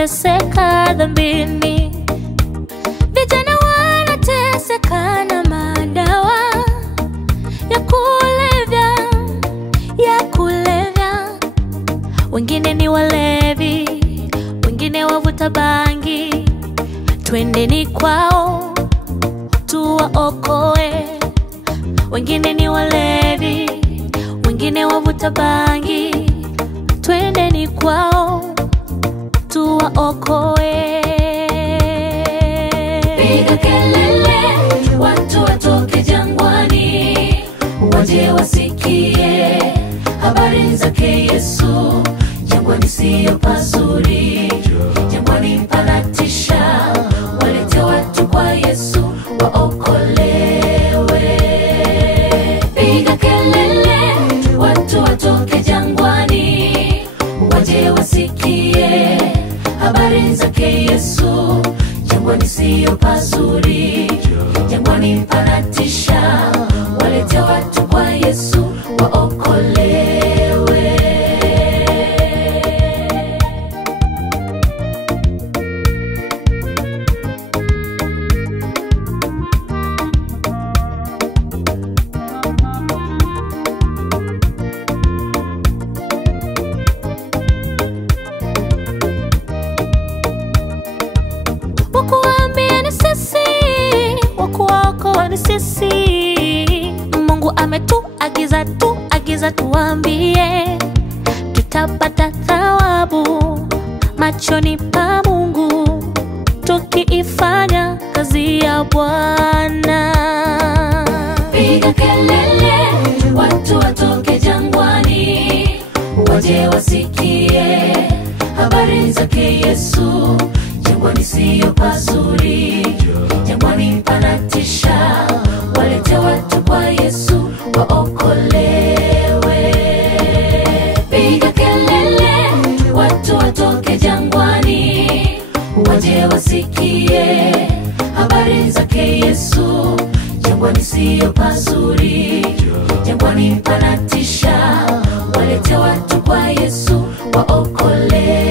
wanateseka dhambini, vijana wanateseka na madawa ya kulevya. Wengine ni walevi, wengine wavuta bangi. Twendeni kwao tuwaokoe. Wengine ni walevi, wengine wavuta bangi. Twendeni kwao tuwaokoe. Piga kelele, watu watoke jangwani, waje wasikie habari zake Yesu. Jangwani siyo pazuri, jangwani panatisha. Walete watu kwa Yesu waokolewe. Piga kelele, watu watoke jangwani, waje wasikie habari zake Yesu. Jangwani siyo pazuri, jangwani panatisha. Walete watu kwa Yesu waokolewe. Wakuambia ni sisi, wakuokoa ni sisi. Mungu ametuagiza tuambie, tutapata thawabu machoni pa Mungu tukiifanya kazi ya Bwana. Piga kelele, watu watoke jangwani, waje wasikie habari zake Yesu. Jangwani siyo pazuri, jangwani panatisha. Walete watu kwa Yesu waokolewe. Piga kelele, watu watoke jangwani, waje wasikie habari zake Yesu. Jangwani siyo pazuri, jangwani panatisha. Walete watu kwa Yesu waokolewe.